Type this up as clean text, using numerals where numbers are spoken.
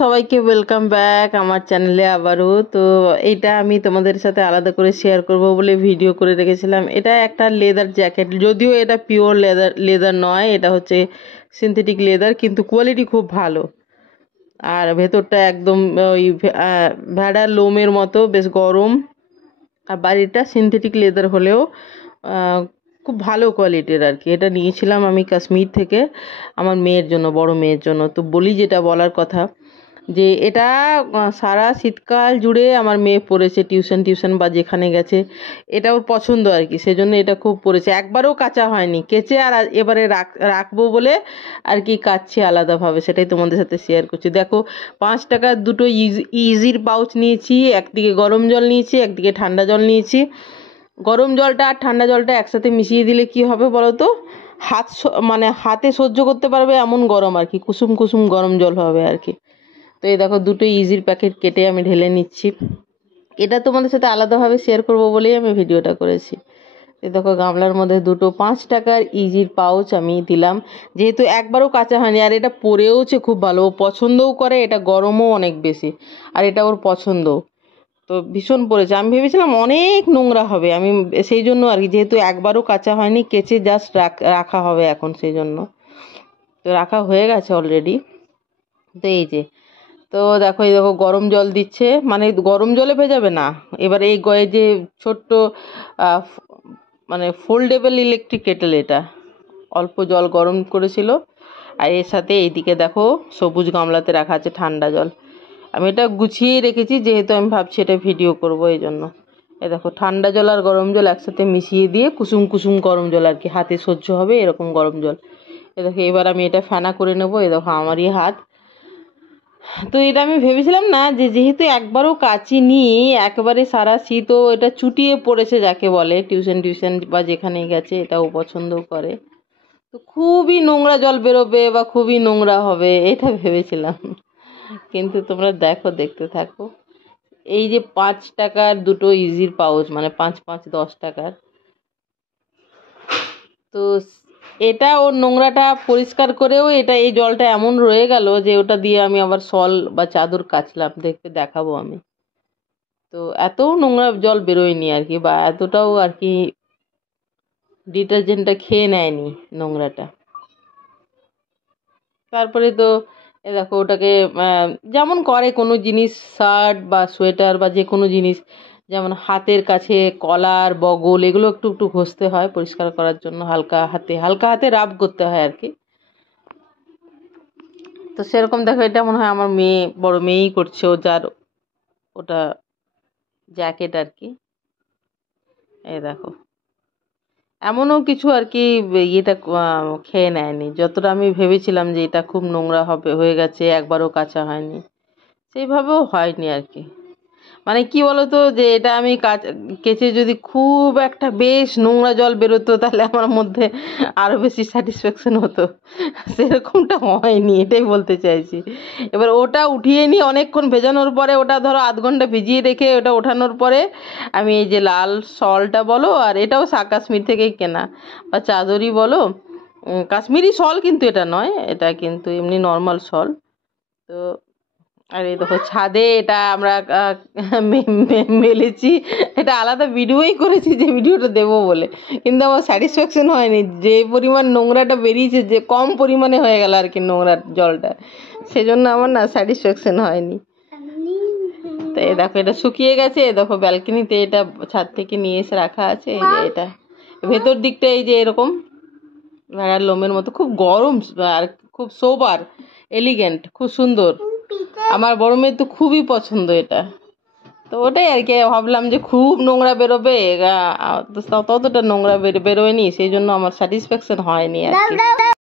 সবাইকে welcome back আমার চ্যানেলে আবারও। তো এইটা আমি তোমাদের সাথে আলাদা করে শেয়ার করব বলে ভিডিও করে রেখেছিলাম। এটা একটা লেদার জ্যাকেট, যদিও এটা পিওর লেদার নয়, এটা হচ্ছে সিনথেটিক লেদার, কিন্তু কোয়ালিটি খুব ভালো। আর ভেতরটা একদম ওই ভেড়ার লোমের মতো বেশ গরম। আর বাড়িটা সিনথেটিক লেদার হলেও খুব ভালো কোয়ালিটির আর কি। এটা নিয়েছিলাম আমি কাশ্মীর থেকে আমার মেয়ের জন্য, বড় মেয়ের জন্য। তো বলি যেটা বলার কথা, যে এটা সারা শীতকাল জুড়ে আমার মেয়ে পরেছে, টিউশন বা যেখানে গেছে এটা ওর পছন্দ আর কি, সেজন্য এটা খুব পরেছে। একবারও কাচা হয়নি, কেচে আর এবারে রাখবো বলে আর কি কাচ্ছি আলাদাভাবে, সেটাই তোমাদের সাথে শেয়ার করছি। দেখো 5 টাকার দুটো ইজির পাউচ নিয়েছি, একদিকে গরম জল নিয়েছি, একদিকে ঠান্ডা জল নিয়েছি। গরম জলটা আর ঠান্ডা জলটা একসাথে মিশিয়ে দিলে কি হবে বলো তো, মানে হাতে সহ্য করতে পারবে এমন গরম আর কি, কুসুম কুসুম গরম জল হবে আর কি। তো এই দেখো দুটো ইজির প্যাকেট কেটে আমি ঢেলে নিচ্ছি। এটা তোমাদের সাথে আলাদাভাবে শেয়ার করব বলেই আমি ভিডিওটা করেছি। এই দেখো গামলার মধ্যে দুটো 5 টাকার ইজির পাউচ আমি দিলাম, যেহেতু একবারও কাঁচা হয়নি। আর এটা পরেওছে খুব ভালো, ও পছন্দও করে, এটা গরমও অনেক বেশি, আর এটা ওর পছন্দ। তো ভীষণ পড়েছে। আমি ভেবেছিলাম অনেক নোংরা হবে, আমি সেই জন্য আর কি, যেহেতু একবারও কাঁচা হয়নি, কেচে জাস্ট রাখা হবে এখন, সেই জন্য। তো রাখা হয়ে গেছে অলরেডি। তো এই যে, তো দেখো এই দেখো গরম জল দিচ্ছে, মানে গরম জলে ভেজাবে না। এবার এই যে ছোট্ট মানে ফোল্ডেবল ইলেকট্রিক কেটেল, এটা অল্প জল গরম করেছিল। আর এর সাথে এইদিকে দেখো সবুজ গামলাতে রাখা আছে ঠান্ডা জল। আমি এটা গুছিয়ে রেখেছি, যেহেতু আমি ভাবছি এটা ভিডিও করব, এই জন্য। এই দেখো ঠান্ডা জল আর গরম জল একসাথে মিশিয়ে দিয়ে কুসুম কুসুম গরম জল আর কি, হাতে সহ্য হবে এরকম গরম জল। এ দেখো এবার আমি এটা ফেনা করে নেবো। এই দেখো আমারই হাত। তো এটা আমি ভেবেছিলাম না যে, যেহেতু একবারও কাচিনি, একেবারে সারা শীতও এটা চুটিয়ে পড়েছে যাকে বলে, টিউশন বা যেখানে গেছে এটাও পছন্দ করে, তো খুবই নোংরা জল বেরোবে বা খুবই নোংরা হবে এটা ভেবেছিলাম। কিন্তু তোমরা দেখো, দেখতে থাকো। এই যে 5 টাকার দুটো ইজির পাউচ, মানে 5 5 10 টাকার। তো এটা ওর নোংরাটা পরিষ্কার করেও এটা, এই জলটা এমন রয়ে গেল যে ওটা দিয়ে আমি আবার শল বা চাদর কাচলাম, দেখাবো আমি। তো এত নোংরা জল বেরোয়নি আর কি, বা এতটাও আর কি ডিটারজেন্টটা খেয়ে নেয়নি নোংরাটা। তারপরে তো এ দেখো ওটাকে যেমন করে কোনো জিনিস, শার্ট বা সোয়েটার বা যে কোনো জিনিস, যেমন হাতের কাছে কলার বগল এগুলো একটু একটু ঘষতে হয় পরিষ্কার করার জন্য, হালকা হাতে রাব করতে হয় আর কি। তো সেরকম দেখো এটা মনে হয় আমার মেয়ে, বড় মেয়েই করছে, ও যার ওটা জ্যাকেট আর কি। এই দেখো এমনও কিছু আর কি ইয়েটা খেয়ে নেয়নি, যতটা আমি ভেবেছিলাম যে এটা খুব নোংরা হবে, হয়ে গেছে, একবারও কাচা হয়নি, সেইভাবেও হয়নি আর কি। মানে কি বলতো, যে এটা আমি কেচে যদি খুব একটা বেশ নোংরা জল বেরোতো, তাহলে আমার মধ্যে আরো বেশি স্যাটিসফ্যাকশন হতো, সেরকমটা হয়নি, এটাই বলতে চাইছি। এবার ওটা উঠিয়ে নিয়ে অনেকক্ষণ ভেজানোর পরে, ওটা ধরো আধ ঘন্টা ভিজিয়ে রেখে ওটা ওঠানোর পরে আমি এই যে লাল শলটা বলো, আর এটাও কাশ্মীর থেকেই কেনা, বা চাদরই বলো, কাশ্মীরি শল কিন্তু এটা নয়, এটা কিন্তু এমনি নর্মাল শল। তো আর এই দেখো ছাদে এটা আমরা মেলেছি, এটা আলাদা ভিডিওই করেছি যে ভিডিওটা দেবো বলে, কিন্তু আমার স্যাটিসফ্যাকশন হয়নি, যে পরিমাণ নোংরাটা বেরিয়েছে, যে কম পরিমাণে হয়ে গেল আর কি নোংরার জলটা, সেজন্য আমার না স্যাটিসফ্যাকশন হয়নি। তো এই দেখো এটা শুকিয়ে গেছে। দেখো ব্যালকনিতে এটা ছাদ থেকে নিয়ে এসে রাখা আছে। এই যে এটা ভেতর দিকটা এই যে এরকম ভেড়ার লোমের মতো, খুব গরম আর খুব সোবার এলিগেন্ট, খুব সুন্দর। আমার বড় মেয়ের তো খুবই পছন্দ এটা। তো ওটাই আর কি, ভাবলাম যে খুব নোংরা বেরোবে, ততটা নোংরা বেরোয়নি, সেই জন্য আমার স্যাটিসফ্যাকশন হয়নি আর কি।